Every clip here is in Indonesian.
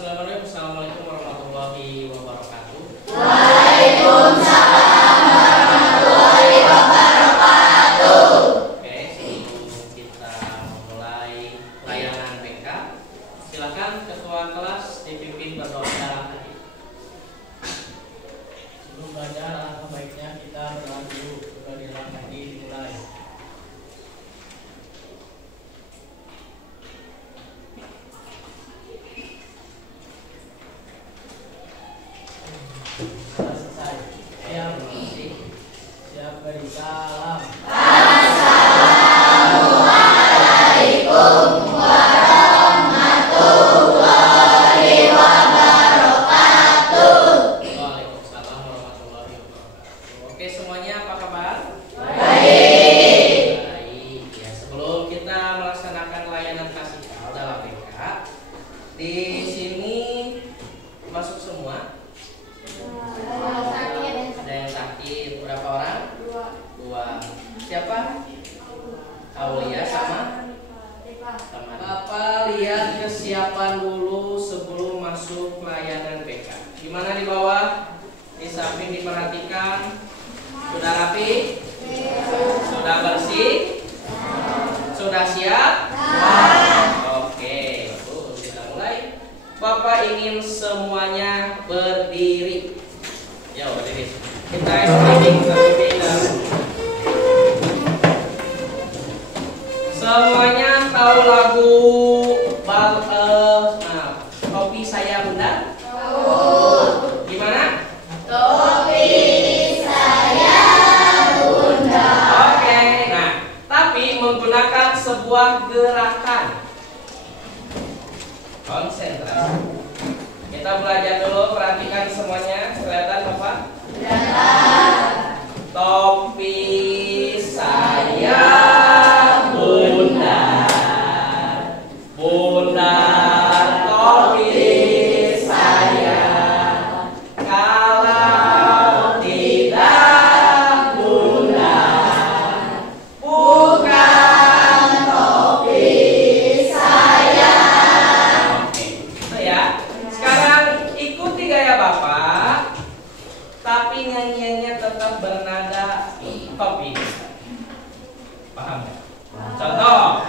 Bismillahirrahmanirrahim. Assalamualaikum warahmatullahi wabarakatuh. Waalaikumsalam warahmatullahi wabarakatuh. Oke, sebelum kita memulai layanan BK, silakan ketua kelas dipimpin berdoa dalam hati. Sebelum belajar, alangkah baiknya kita berdoa dulu. Berdoa di dalam hati dimulai. Sudah selesai. Siap beri salam. Assalamualaikum warahmatullahi wabarakatuh. Waalaikumsalam warahmatullahi wabarakatuh. Oke, semuanya apa kabar? Baik. Baik. Ya, sebelum kita melaksanakan layanan klasikal dalam BK, di sini masuk semua. Ada yang sakit. Berapa orang? Dua. Siapa? Aulia sama Bapak lihat kesiapan dulu sebelum masuk layanan BK. Gimana di bawah? Di samping diperhatikan. Sudah rapi? Sudah bersih? Sudah siap? Oke, kita mulai. Bapak ingin semuanya berdiri. Ya, berdiri. Kita standing terlebih dahulu. Semuanya tahu lagu Topi Saya Bunda? Tahu. Gimana? Topi saya Bunda. Oke, nah, tapi menggunakan sebuah gerakan. Konsentrasi. Kita belajar dulu, perhatikan semuanya. Kelihatan Bapak? Topi saya bundar, bundar topi saya. Kalau tidak bundar, bukan topi saya. Oke, itu ya. Sekarang ikuti gaya Bapak, tapi nyanyiannya tetap bernada topi. Paham ya? Contoh.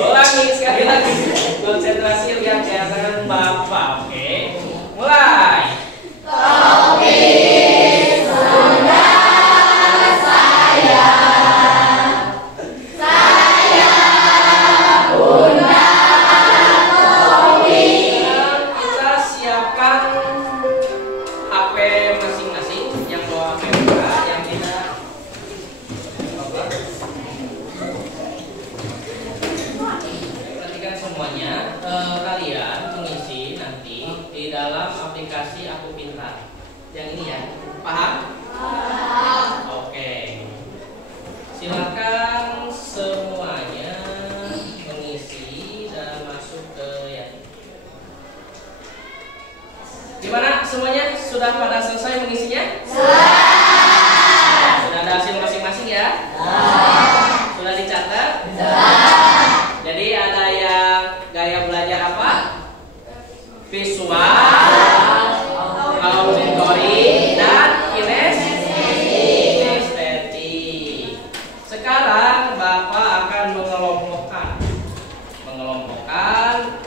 Ulangi sekali lagi. Konsentrasi lihat kelihatan Bapak. Oke. Mulai. Kita siapkan HP masing-masing. Yang bawa HP buka, yang tidak perhatikan semuanya. Kalian mengisi nanti di dalam aplikasi Aku Pintar. Yang ini ya, paham? Oke. Silakan semuanya mengisi dan masuk ke ya. Gimana semuanya? Sudah pada selesai mengisinya? Sudah ada hasil masing-masing ya? Sudah dicatat? Jadi ada yang gaya belajar apa? Visual, auditory, dan kinestetik. Sekarang Bapak akan mengelompokkan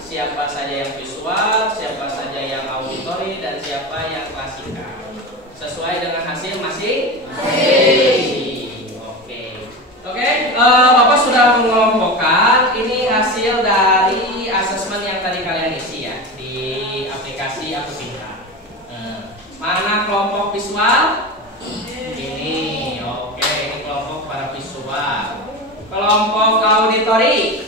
siapa saja yang visual, siapa saja yang auditory, dan siapa yang klasikal. Sesuai dengan hasil masing-masing. Oke, Bapak sudah mengelompokkan. Ini hasil dari asesmen yang tadi kalian isi ya di aplikasi Aku Pintar. Mana kelompok visual? Ini, oke, ini kelompok para visual. Kelompok auditory.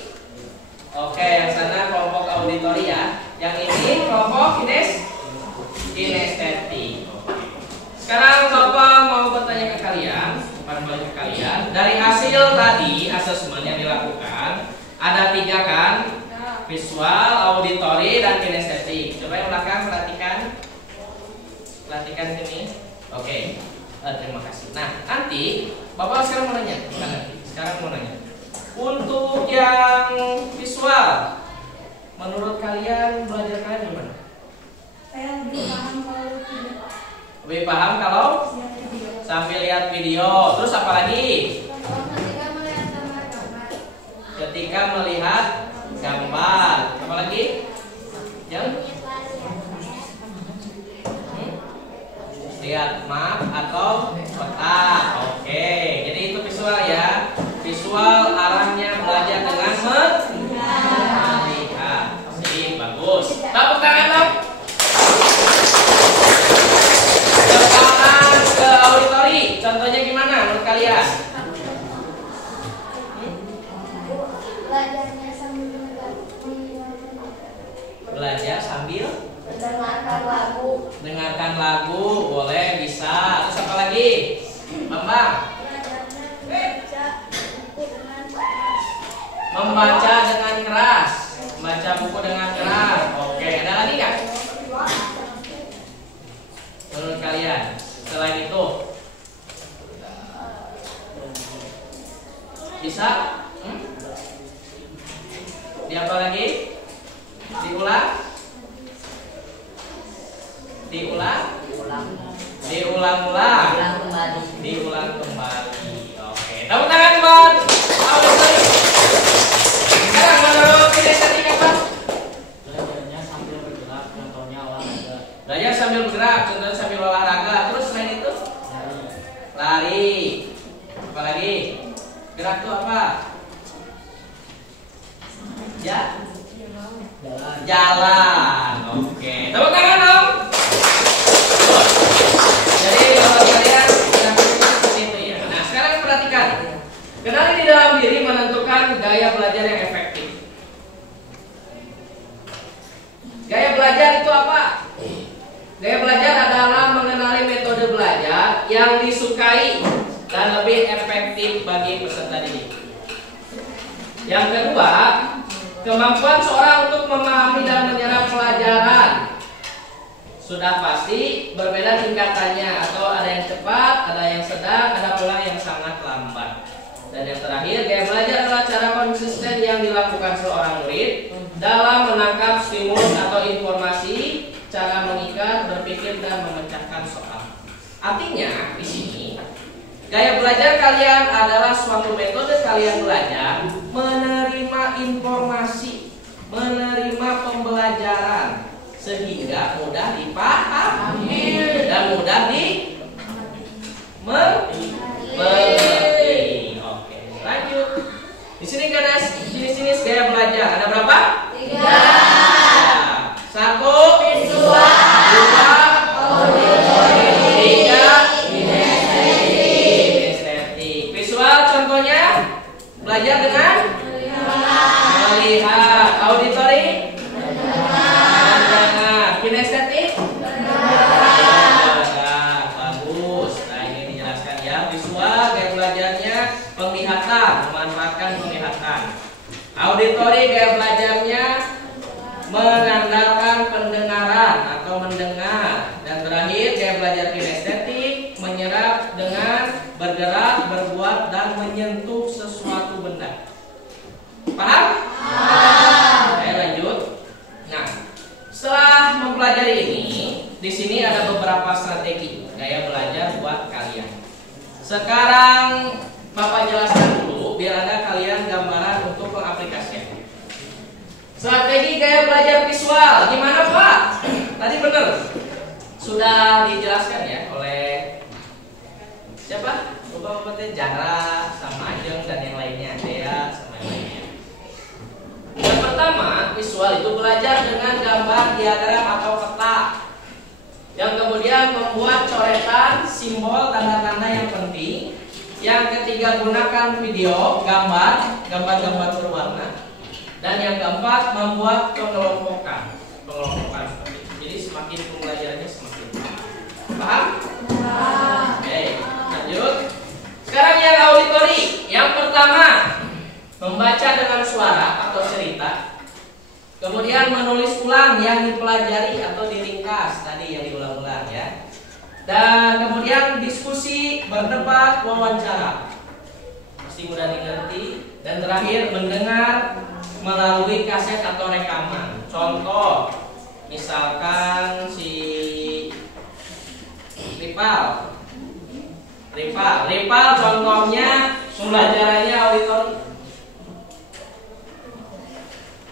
Oke, yang sana kelompok auditory ya. Yang ini kelompok kinestetik. Sekarang Bapak mau bertanya ke kalian, dari hasil tadi asesmen yang dilakukan ada 3 kan? Visual, auditory, dan kinestetik. Coba yang belakang perhatikan sini. Oke, terima kasih. Nah, nanti Bapak sekarang mau nanya, untuk yang visual, menurut kalian belajar kalian gimana? Saya Lebih paham kalau sambil lihat video. Terus apa lagi? Ketika melihat gambar. Apa lagi? Yang lihat map atau peta. Oke, jadi itu visual ya. Visual arahnya belajar dengan melihat. Sip, bagus. Tepuk tangan dong. Sekarang ke auditori. Contohnya gimana menurut kalian? belajarnya sambil Belajar sambil mendengarkan lagu. Boleh, bisa. Terus apa lagi? Bambang? Membaca dengan keras. Membaca buku dengan keras. Oke, ada lagi nggak? Menurut kalian? Selain itu? Bisa? Di apa lagi? Diulang? Diulang kembali. Oke, tepuk tangan buat auditori. Sekarang menurut kinestetik apa? Belajarnya sambil bergerak, contohnya olahraga. Belajar sambil bergerak, contohnya sambil olahraga. Terus selain itu? Lari. Apa lagi? Gerak itu apa? Ya? Jalan. Oke, tepuk tangan dong. Jadi kalau kalian seperti itu ya. Nah, sekarang perhatikan. Kenali di dalam diri menentukan gaya belajar yang efektif. Gaya belajar itu apa? Gaya belajar adalah mengenali metode belajar yang disukai dan lebih efektif bagi peserta didik. Yang kedua, kemampuan seorang untuk memahami dan menyerap pelajaran. Sudah pasti berbeda tingkatannya, atau ada yang cepat, ada yang sedang, ada pula yang sangat lambat. Dan yang terakhir, gaya belajar adalah cara konsisten yang dilakukan seorang murid dalam menangkap stimulus atau informasi, cara mengikat, berpikir, dan memecahkan soal. Artinya, di sini gaya belajar kalian adalah suatu metode kalian belajar menerima informasi, menerima pembelajaran sehingga mudah dipahami dan mudah dimengerti. Oke, lanjut. Di sini guys, jenis-jenis gaya belajar ada berapa? 3. 1 Visual. 2 auditory. 3 kinestetik. Visual contohnya belajar dengan melihat. Auditory mendengar. Kinestetik bagus. Nah, ini dijelaskan ya. Visual gaya belajarnya penglihatan, memanfaatkan penglihatan. Auditory gaya belajarnya mengandalkan pendengaran atau mendengar. Dan terakhir gaya belajar kinestetik menyerap dengan bergerak, berbuat, dan menyentuh sesuatu benda. Paham? Oke, lanjut. Nah, setelah mempelajari ini, di sini ada beberapa strategi gaya belajar buat kalian. Sekarang Bapak jelaskan dulu biar ada kalian gambaran untuk pengaplikasian. Strategi gaya belajar visual, gimana Pak? Tadi benar sudah dijelaskan ya oleh siapa? Bapak-bapak Jara sama Ajeng dan yang lainnya, Dea sama yang lainnya. Yang pertama, visual itu belajar dengan gambar, diagram atau peta. Yang kemudian membuat coretan, simbol, tanda-tanda yang penting. Yang ketiga, gunakan video, gambar-gambar berwarna. Dan yang keempat, membuat pengelompokan seperti itu. Jadi semakin pembelajarannya semakin paham? Oke, lanjut. Sekarang yang auditori. Yang pertama, membaca dengan suara atau cerita. Kemudian menulis ulang yang dipelajari atau diringkas tadi yang diulang-ulang ya. Dan kemudian diskusi, berdebat, wawancara. Pasti mudah dimengerti. Dan terakhir mendengar melalui kaset atau rekaman. Contoh, misalkan si Ripal contohnya pembelajarannya auditori.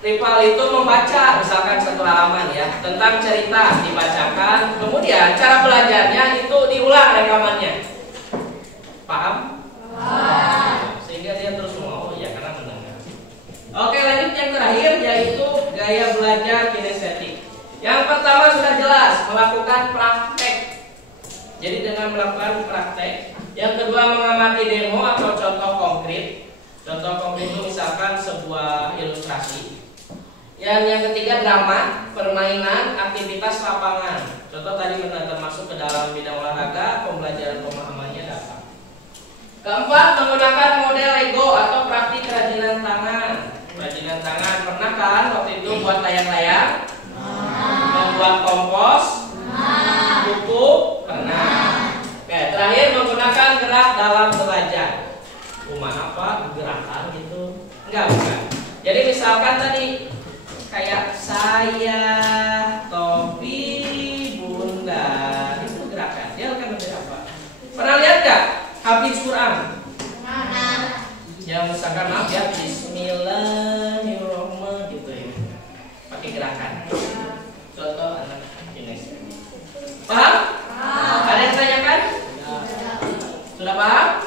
Ripal itu membaca misalkan satu halaman ya tentang cerita dibacakan, kemudian cara belajarnya itu diulang rekamannya. Paham? Sehingga dia terus mau ya karena mendengar. Oke, lanjut yang terakhir yaitu gaya belajar kinestetik. Yang pertama sudah jelas melakukan praktek. Jadi dengan melakukan praktek. Yang kedua mengamati demo atau contoh konkret. Contoh konkret itu misalkan sebuah ilustrasi. Yang ketiga drama, permainan, aktivitas lapangan. Contoh tadi termasuk ke dalam bidang olahraga, pembelajaran pemahamannya dapat. Keempat, menggunakan model Lego atau praktik kerajinan tangan. Kerajinan tangan pernah kan waktu itu buat layang-layang? Membuat kompos? Buku? Pernah. Oke, terakhir menggunakan gerak dalam belajar. Apa? Gerakan gitu? Enggak, bukan. Jadi misalkan tadi kayak saya, topi, bunda, itu gerakan. Dia akan menjadi apa? Pernah lihat gak? Hafiz Quran. Yang misalkan maaf ya, Bismillahirrahmanirrahim gitu ya. Pakai gerakan. Contoh anak ini. Paham? Ada yang tanyakan? Sudah paham?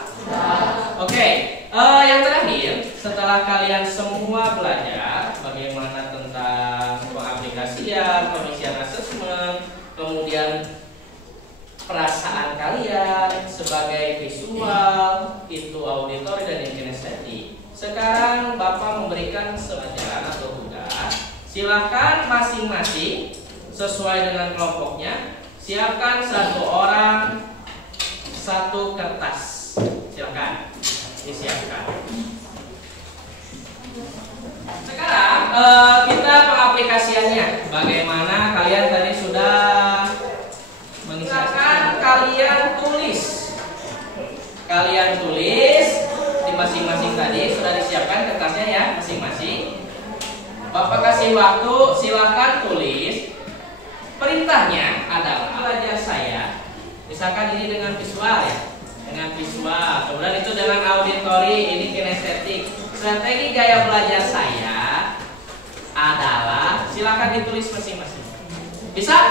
Oke. Yang terakhir, setelah kalian semua belajar bagaimana tentang pengaplikasian, pengisian asesmen, kemudian perasaan kalian sebagai visual, itu auditori dan kinestetik. Sekarang Bapak memberikan pelajaran atau tugas. Silakan masing-masing sesuai dengan kelompoknya. Siapkan satu orang satu kertas. Silakan disiapkan. Sekarang kita pengaplikasiannya. Bagaimana kalian tadi sudah mengisahkan? Kalian tulis. Kalian tulis di masing-masing tadi sudah disiapkan kertasnya ya masing-masing. Bapak kasih waktu, silakan tulis. Perintahnya adalah belajar saya. Misalkan ini dengan visual ya. Dengan visual, kemudian itu dengan auditori, ini kinestetik. Strategi gaya belajar saya adalah silakan ditulis masing-masing. Bisa?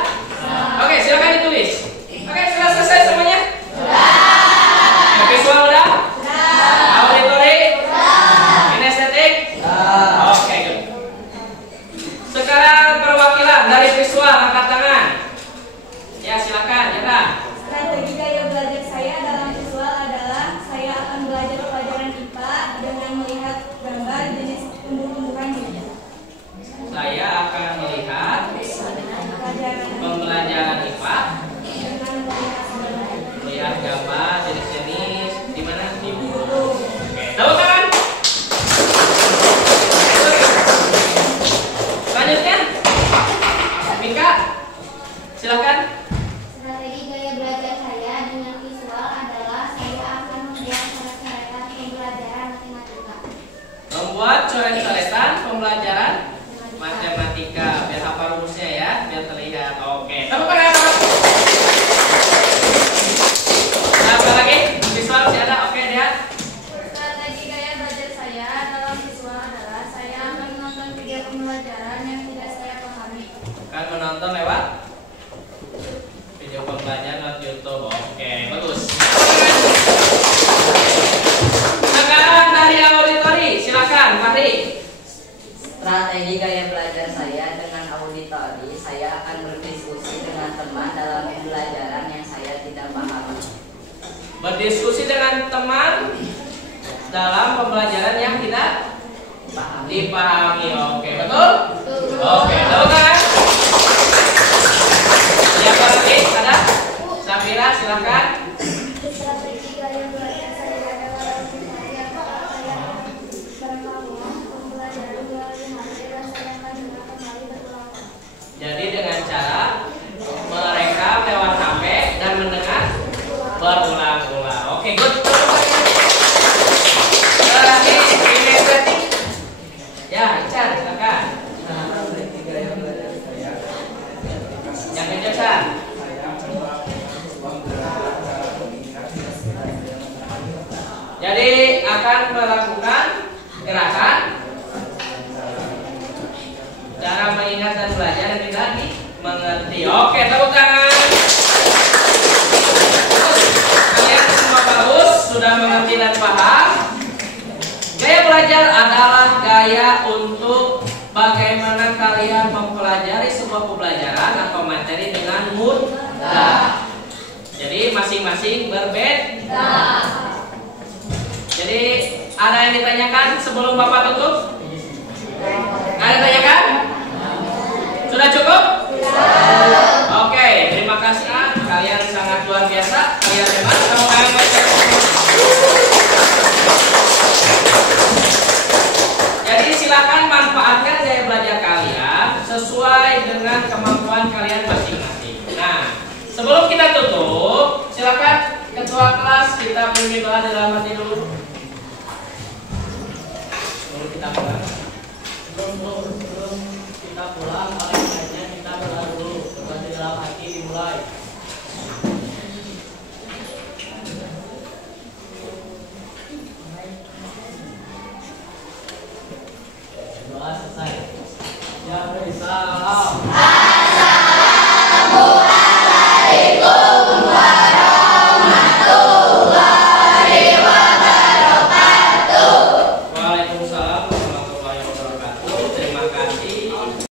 Oke, silakan ditulis. Oke, sudah selesai semuanya? Sudah. Visual udah? Auditori? Kinestetik? Oke, good. Sekarang perwakilan dari visual, angkat tangan. Ya, silakan, ya. Strategi gaya belajar saya dalam visual adalah saya akan belajar pelajaran IPA dengan melihat gambar jenis tumbuh-tumbuhan juga. Saya akan melihat pembelajaran IPA Dengan melihat gambar jenis-jenis di mana di buku. Oke, tepuk tangan. Selanjutnya, Mika, silakan. Strategi gaya belajar saya dengan visual adalah saya akan membuat coret-coretan pembelajaran matematika. Membuat coret-coretan pembelajaran matematika. Biar hafal rumusnya ya, biar terlihat. Oke, tepuk tangan. Apa lagi? Visual masih ada? Oke, lihat. Strategi gaya belajar saya dalam visual adalah saya akan menonton video pembelajaran yang tidak saya pahami. Kan menonton lewat video pembelajaran lewat YouTube. Oke, bagus. Sekarang dari auditori, silakan, Fahri. Strategi gaya belajar saya dengan auditori, saya akan berdiskusi dengan teman dalam pembelajaran yang saya tidak pahami. Berdiskusi dengan teman dalam pembelajaran yang tidak dipahami. Oke, betul? Oke, tepuk tangan. Yang akan melakukan gerakan cara mengingat dan belajar yang tidak dimengerti. Oke, tepuk tangan. Kalian semua bagus, sudah mengerti dan paham. Gaya belajar adalah gaya untuk bagaimana kalian mempelajari sebuah pembelajaran atau materi dengan mudah. Jadi masing-masing berbeda. Jadi ada yang ditanyakan sebelum Bapak tutup? Ada yang ditanyakan? Sudah cukup? Oke, terima kasih. Kalian sangat luar biasa. Kalian hebat. Jadi silakan manfaatkan gaya belajar kalian sesuai dengan kemampuan kalian masing-masing. Nah, sebelum kita tutup, silakan ketua kelas kita pimpin doa dalam hati dulu. Sebelum kita pulang. Sebelum kita pulang, paling baiknya kita berdoa dulu. Berdoa di dalam hati dimulai.